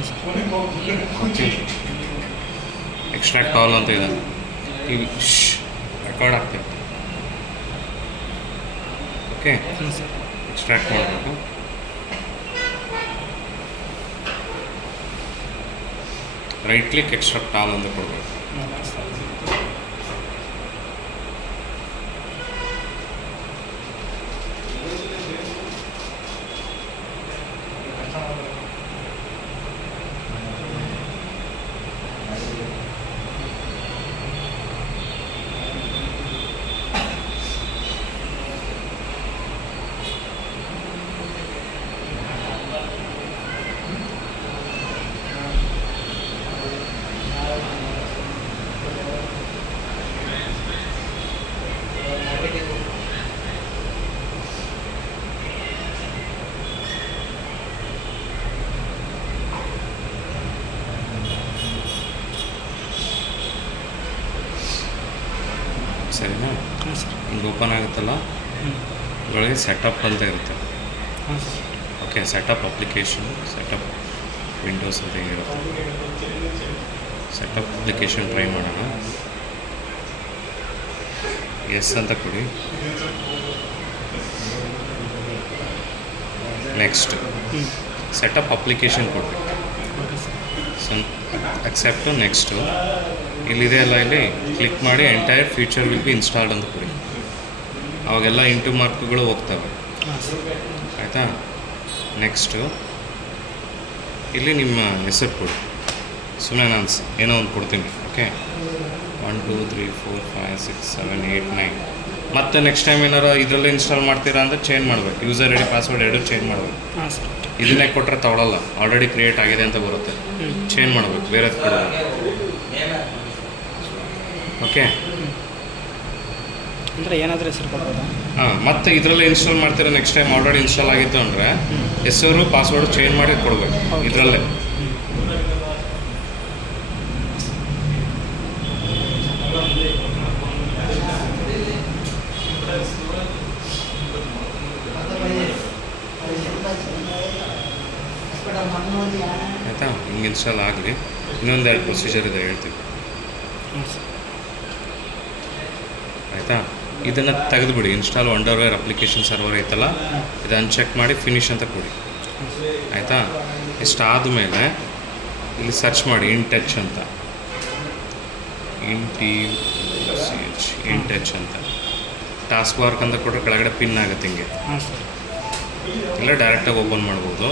Okay extract all ಅಂತ ಇದೆ ಇಲ್ಲಿ ರೆಕಾರ್ಡ್ ಆಗ್ತೈತೆ. ಓಕೆ ಎಕ್ಸ್ಟ್ರಾಕ್ಟ್ ಮಾಡಬೇಕು. ರೈಟ್ ಕ್ಲಿಕ್ ಎಕ್ಸ್ಟ್ರಾಕ್ಟ್ ಆಲ್ ಅಂತ ಕೊಡಬೇಕು. ಸರಿನಾ? ಹಿಂಗೆ ಓಪನ್ ಆಗುತ್ತಲ್ಲ, ಇದರೊಳಗೆ ಸೆಟಪ್ ಅಂತ ಇರುತ್ತೆ. Okay setup application, setup Windows ಅಂತ ಇರುತ್ತೆ. ಸೆಟಪ್ ಅಪ್ಲಿಕೇಶನ್ ಟ್ರೈ ಮಾಡೋಣ. ಎಸ್ ಅಂತ ಕೊಡಿ. ನೆಕ್ಸ್ಟ್ ಸೆಟಪ್ ಅಪ್ಲಿಕೇಶನ್ ಕೊಡಬೇಕು. ಸೊ ಅಕ್ಸೆಪ್ಟು. ನೆಕ್ಸ್ಟು ಇಲ್ಲಿದೆ ಅಲ್ಲ, ಇಲ್ಲಿ ಕ್ಲಿಕ್ ಮಾಡಿ entire future will be installed ಅಂತ ಕೊಡಿ. ಅವಾಗೆಲ್ಲ ಇಂಟು ಮಾರ್ಕ್ಗಳು ಹೋಗ್ತವೆ. ಆಯಿತಾ? ನೆಕ್ಸ್ಟು ಇಲ್ಲಿ ನಿಮ್ಮ ಹೆಸರು ಕೊಡಿ. ಸುಮ್ಮನೆ ನಾನು ಏನೋ ಒಂದು ಕೊಡ್ತೀನಿ. ಓಕೆ 1 2 3 4 5 6 7 8 9. ಮತ್ತೆ ನೆಕ್ಸ್ಟ್ ಟೈಮ್ ಏನಾರು ಇದರಲ್ಲೇ ಇನ್ಸ್ಟಾಲ್ ಮಾಡ್ತೀರಾ ಅಂದರೆ ಚೇಂಜ್ ಮಾಡಬೇಕು. ಯೂಸರ್ ಐ ಡಿ ಪಾಸ್ವರ್ಡ್ ಎರಡು ಚೇಂಜ್ ಮಾಡಬೇಕು. ಇದನ್ನೇ ಕೊಟ್ಟರೆ ತಗೊಳ್ಳಲ್ಲ, ಆಲ್ರೆಡಿ ಕ್ರಿಯೇಟ್ ಆಗಿದೆ ಅಂತ ಬರುತ್ತೆ. ಚೇಂಜ್ ಮಾಡಬೇಕು, ಬೇರೆದು ಕೊಡಬೇಕು. ಓಕೆ ಅಂದರೆ ಏನಾದರೂ ಹೆಸರು ಕೊಡ್ಬೋದಾ? ಹಾಂ, ಮತ್ತೆ ಇದರಲ್ಲೇ ಇನ್ಸ್ಟಾಲ್ ಮಾಡ್ತೀರಾ. ನೆಕ್ಸ್ಟ್ ಟೈಮ್ ಆಲ್ರೆಡಿ ಇನ್ಸ್ಟಾಲ್ ಆಗಿತ್ತು ಅಂದರೆ ಹೆಸರು ಪಾಸ್ವರ್ಡ್ ಚೇಂಜ್ ಮಾಡಿ ಕೊಡಬೇಕು ಇದರಲ್ಲೇ. ಆಯಿತಾ? ಹಿಂಗೆ ಇನ್ಸ್ಟಾಲ್ ಆಗಲಿ. ಇನ್ನೊಂದೆರಡು ಪ್ರೊಸೀಜರ್ ಇದೆ, ಹೇಳ್ತೀವಿ. ಆಯಿತಾ? ಇದನ್ನು ತೆಗೆದುಬಿಡಿ. ಇನ್ಸ್ಟಾಲ್ ಅಂಡರ್ವೇರ್ ಅಪ್ಲಿಕೇಶನ್ ಸರ್ವರ್ ಐತಲ್ಲ, ಇದನ್ನು ಚೆಕ್ ಮಾಡಿ ಫಿನಿಶ್ ಅಂತ ಕೊಡಿ. ಆಯಿತಾ? ಇಷ್ಟಾದಮೇಲೆ ಇಲ್ಲಿ ಸರ್ಚ್ ಮಾಡಿ ಇನ್ಟಚ್ ಅಂತ, ಇನ್ಟಚ್ ಅಂತ ಟಾಸ್ಕ್ ಬಾರ್ಕ್ ಅಂತ ಕೊಟ್ಟರೆ ಕೆಳಗಡೆ ಪಿನ್ ಆಗುತ್ತೆ. ಹಿಂಗೆ ಇಲ್ಲ ಡೈರೆಕ್ಟಾಗಿ ಓಪನ್ ಮಾಡ್ಬೋದು.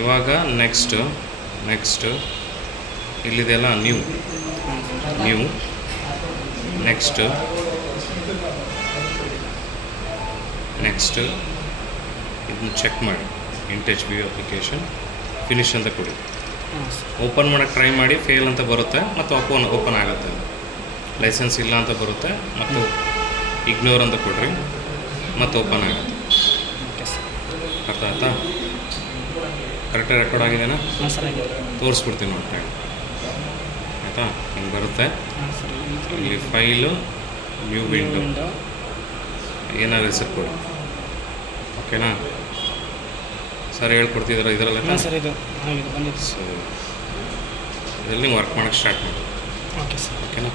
ಇವಾಗ ನೆಕ್ಸ್ಟು ಇಲ್ಲಿದೆಲ್ಲ ನ್ಯೂ ನೆಕ್ಸ್ಟು ಇದನ್ನ ಚೆಕ್ ಮಾಡಿ. ಇನ್ಟಚ್ ವ್ಯೂ ಅಪ್ಲಿಕೇಶನ್ ಫಿನಿಶ್ ಅಂತ ಕೊಡಿ. ಓಪನ್ ಮಾಡೋಕ್ಕೆ ಟ್ರೈ ಮಾಡಿ, ಫೇಲ್ ಅಂತ ಬರುತ್ತೆ, ಮತ್ತು ಓಪನ್ ಆಗುತ್ತೆ. ಲೈಸೆನ್ಸ್ ಇಲ್ಲ ಅಂತ ಬರುತ್ತೆ, ಮತ್ತು ಇಗ್ನೋರ್ ಅಂತ ಕೊಡ್ರಿ, ಮತ್ತು ಓಪನ್ ಆಗುತ್ತೆ. ಅರ್ಥ ಆಯ್ತಾ? ಕರೆಕ್ಟಾಗಿ ರೆಕಾರ್ಡ್ ಆಗಿದೆನಾ? ತೋರಿಸ್ಬಿಡ್ತೀನಿ ನೋಡಿ ಟೈಮ್. ಆಯಿತಾ? ಹಿಂಗೆ ಬರುತ್ತೆ. ಇಲ್ಲಿ ಫೈಲು, ನ್ಯೂ ವಿಂಡೋ, ಏನಾದ್ರು ಹೆಸರು ಕೊಡಿ. ಓಕೆನಾ? ಸರ್ ಹೇಳ್ಕೊಡ್ತಿದ್ದೀರ ಇದರಲ್ಲ? ಸರ್ ಇದು ಸೊ ಇದರಲ್ಲಿ ನೀವು ವರ್ಕ್ ಮಾಡೋಕ್ಕೆ ಸ್ಟಾರ್ಟ್ ಮಾಡಿ. Okay sir. ಓಕೆನಾ?